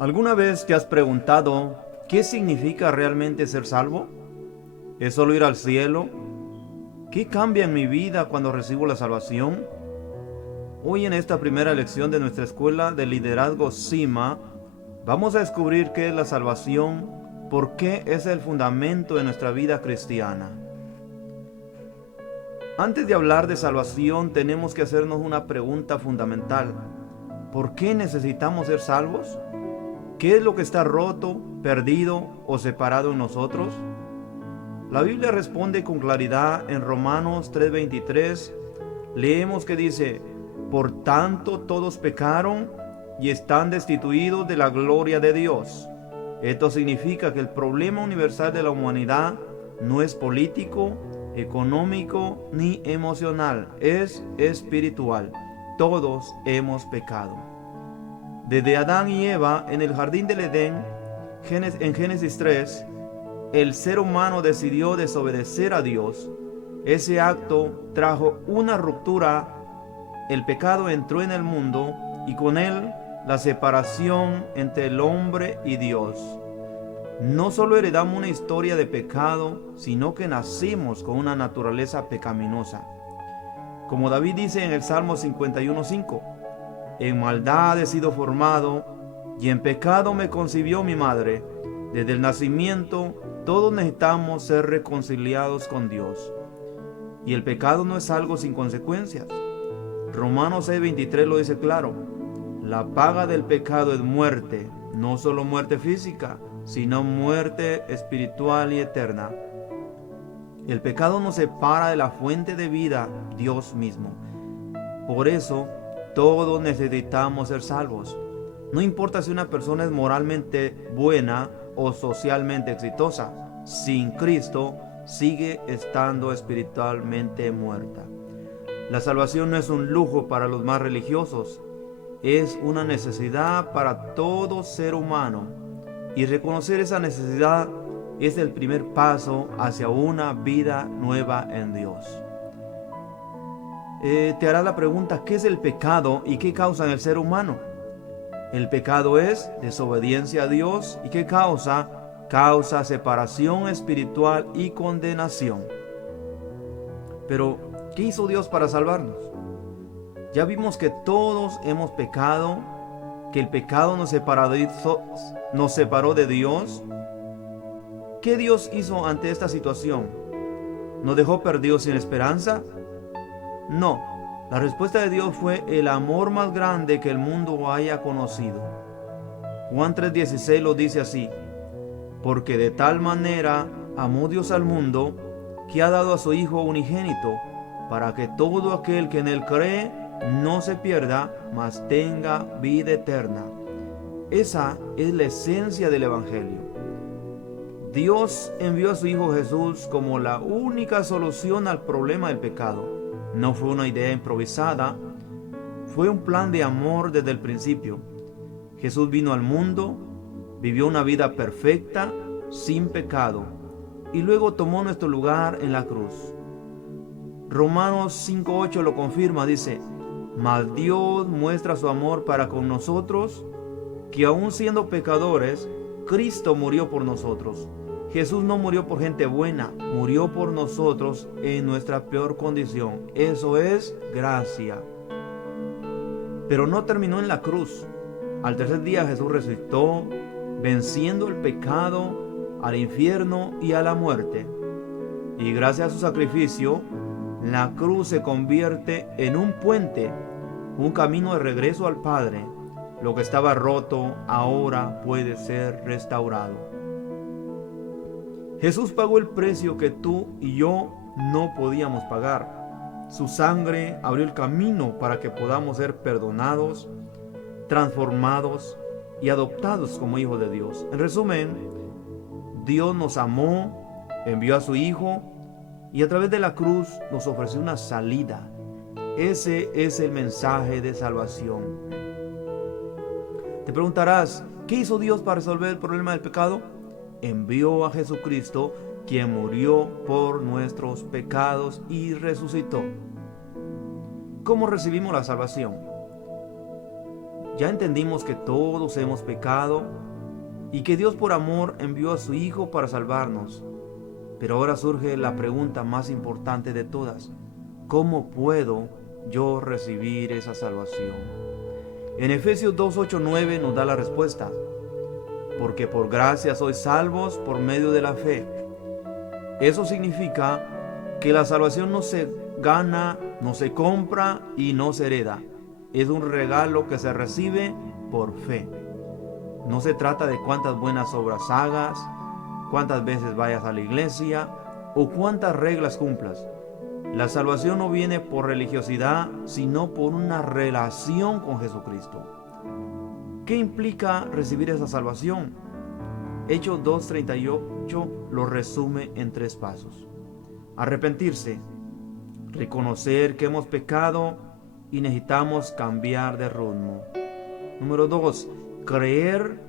¿Alguna vez te has preguntado qué significa realmente ser salvo? ¿Es solo ir al cielo? ¿Qué cambia en mi vida cuando recibo la salvación? Hoy en esta primera lección de nuestra escuela de liderazgo CIMA, vamos a descubrir qué es la salvación, por qué es el fundamento de nuestra vida cristiana. Antes de hablar de salvación, tenemos que hacernos una pregunta fundamental. ¿Por qué necesitamos ser salvos? ¿Qué es lo que está roto, perdido o separado en nosotros? La Biblia responde con claridad en Romanos 3:23. Leemos que dice: por tanto todos pecaron y están destituidos de la gloria de Dios. Esto significa que el problema universal de la humanidad no es político, económico ni emocional, es espiritual. Todos hemos pecado. Desde Adán y Eva en el jardín del Edén, en Génesis 3, el ser humano decidió desobedecer a Dios. Ese acto trajo una ruptura. El pecado entró en el mundo y con él la separación entre el hombre y Dios. No solo heredamos una historia de pecado, sino que nacimos con una naturaleza pecaminosa. Como David dice en el Salmo 51:5, en maldad he sido formado y en pecado me concibió mi madre. Desde el nacimiento todos necesitamos ser reconciliados con Dios. Y el pecado no es algo sin consecuencias. Romanos 6:23 lo dice claro: la paga del pecado es muerte, no solo muerte física, sino muerte espiritual y eterna. El pecado nos separa de la fuente de vida, Dios mismo. Por eso, todos necesitamos ser salvos. No importa si una persona es moralmente buena o socialmente exitosa, sin Cristo sigue estando espiritualmente muerta. La salvación no es un lujo para los más religiosos, es una necesidad para todo ser humano. Y reconocer esa necesidad es el primer paso hacia una vida nueva en Dios. Te harás la pregunta: ¿qué es el pecado y qué causa en el ser humano? El pecado es desobediencia a Dios. ¿Y qué causa? Causa separación espiritual y condenación. Pero, ¿qué hizo Dios para salvarnos? Ya vimos que todos hemos pecado, que el pecado nos separó de Dios. ¿Qué Dios hizo ante esta situación? ¿Nos dejó perdidos sin esperanza? No, la respuesta de Dios fue el amor más grande que el mundo haya conocido. Juan 3:16 lo dice así: porque de tal manera amó Dios al mundo, que ha dado a su Hijo unigénito, para que todo aquel que en él cree no se pierda, mas tenga vida eterna. Esa es la esencia del Evangelio. Dios envió a su Hijo Jesús como la única solución al problema del pecado. No fue una idea improvisada, fue un plan de amor desde el principio. Jesús vino al mundo, vivió una vida perfecta, sin pecado, y luego tomó nuestro lugar en la cruz. Romanos 5:8 lo confirma, dice: mas Dios muestra su amor para con nosotros, que aun siendo pecadores, Cristo murió por nosotros. Jesús no murió por gente buena, murió por nosotros en nuestra peor condición. Eso es gracia. Pero no terminó en la cruz. Al tercer día Jesús resucitó, venciendo el pecado, al infierno y a la muerte. Y gracias a su sacrificio, la cruz se convierte en un puente, un camino de regreso al Padre. Lo que estaba roto ahora puede ser restaurado. Jesús pagó el precio que tú y yo no podíamos pagar. Su sangre abrió el camino para que podamos ser perdonados, transformados y adoptados como hijos de Dios. En resumen, Dios nos amó, envió a su Hijo y a través de la cruz nos ofreció una salida. Ese es el mensaje de salvación. Te preguntarás: ¿qué hizo Dios para resolver el problema del pecado? Envió a Jesucristo, quien murió por nuestros pecados y resucitó. ¿Cómo recibimos la salvación? Ya entendimos que todos hemos pecado y que Dios por amor envió a su Hijo para salvarnos. Pero ahora surge la pregunta más importante de todas: ¿cómo puedo yo recibir esa salvación? En Efesios 2, 8, 9 nos da la respuesta: porque por gracia sois salvos por medio de la fe. Eso significa que la salvación no se gana, no se compra y no se hereda. Es un regalo que se recibe por fe. No se trata de cuántas buenas obras hagas, cuántas veces vayas a la iglesia o cuántas reglas cumplas. La salvación no viene por religiosidad, sino por una relación con Jesucristo. ¿Qué implica recibir esa salvación? Hechos 2:38 lo resume en 3 pasos. Arrepentirse, reconocer que hemos pecado y necesitamos cambiar de rumbo. Número 2, creer,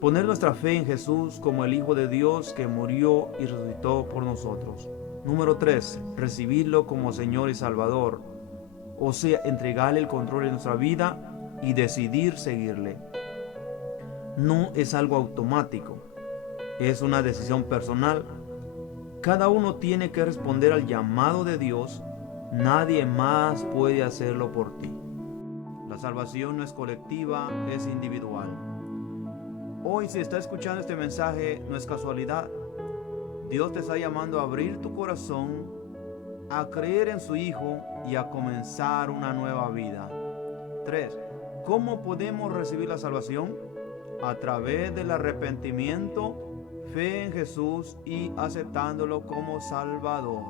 poner nuestra fe en Jesús como el Hijo de Dios que murió y resucitó por nosotros. Número 3, recibirlo como Señor y Salvador, o sea, entregarle el control de nuestra vida y decidir seguirle. No es algo automático, es una decisión personal. Cada uno tiene que responder al llamado de Dios. Nadie más puede hacerlo por ti. La salvación no es colectiva, es individual. Hoy, si estás escuchando este mensaje, no es casualidad. Dios te está llamando a abrir tu corazón, a creer en su Hijo y a comenzar una nueva vida. 3. ¿Cómo podemos recibir la salvación? A través del arrepentimiento, fe en Jesús y aceptándolo como Salvador.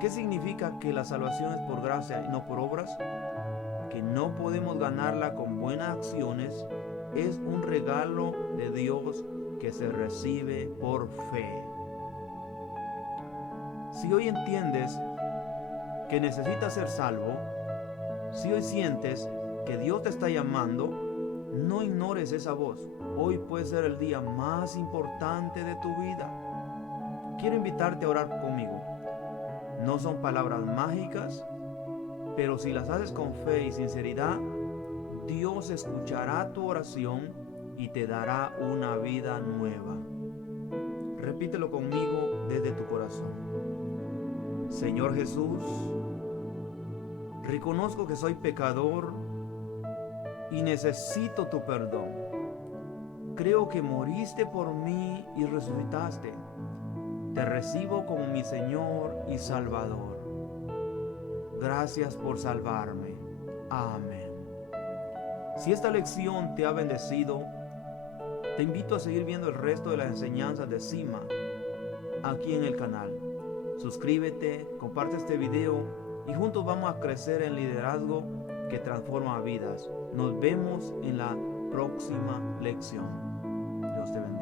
¿Qué significa que la salvación es por gracia y no por obras? Que no podemos ganarla con buenas acciones. Es un regalo de Dios que se recibe por fe. Si hoy entiendes que necesitas ser salvo, si hoy sientes que Dios te está llamando, no ignores esa voz. Hoy puede ser el día más importante de tu vida. Quiero invitarte a orar conmigo. No son palabras mágicas, pero si las haces con fe y sinceridad, Dios escuchará tu oración y te dará una vida nueva. Repítelo conmigo desde tu corazón. Señor Jesús, reconozco que soy pecador y necesito tu perdón. Creo que moriste por mí y resucitaste. Te recibo como mi Señor y Salvador. Gracias por salvarme. Amén. Si esta lección te ha bendecido, te invito a seguir viendo el resto de las enseñanzas de Cima aquí en el canal. Suscríbete, comparte este video y juntos vamos a crecer en liderazgo que transforma vidas. Nos vemos en la próxima lección. Dios te bendiga.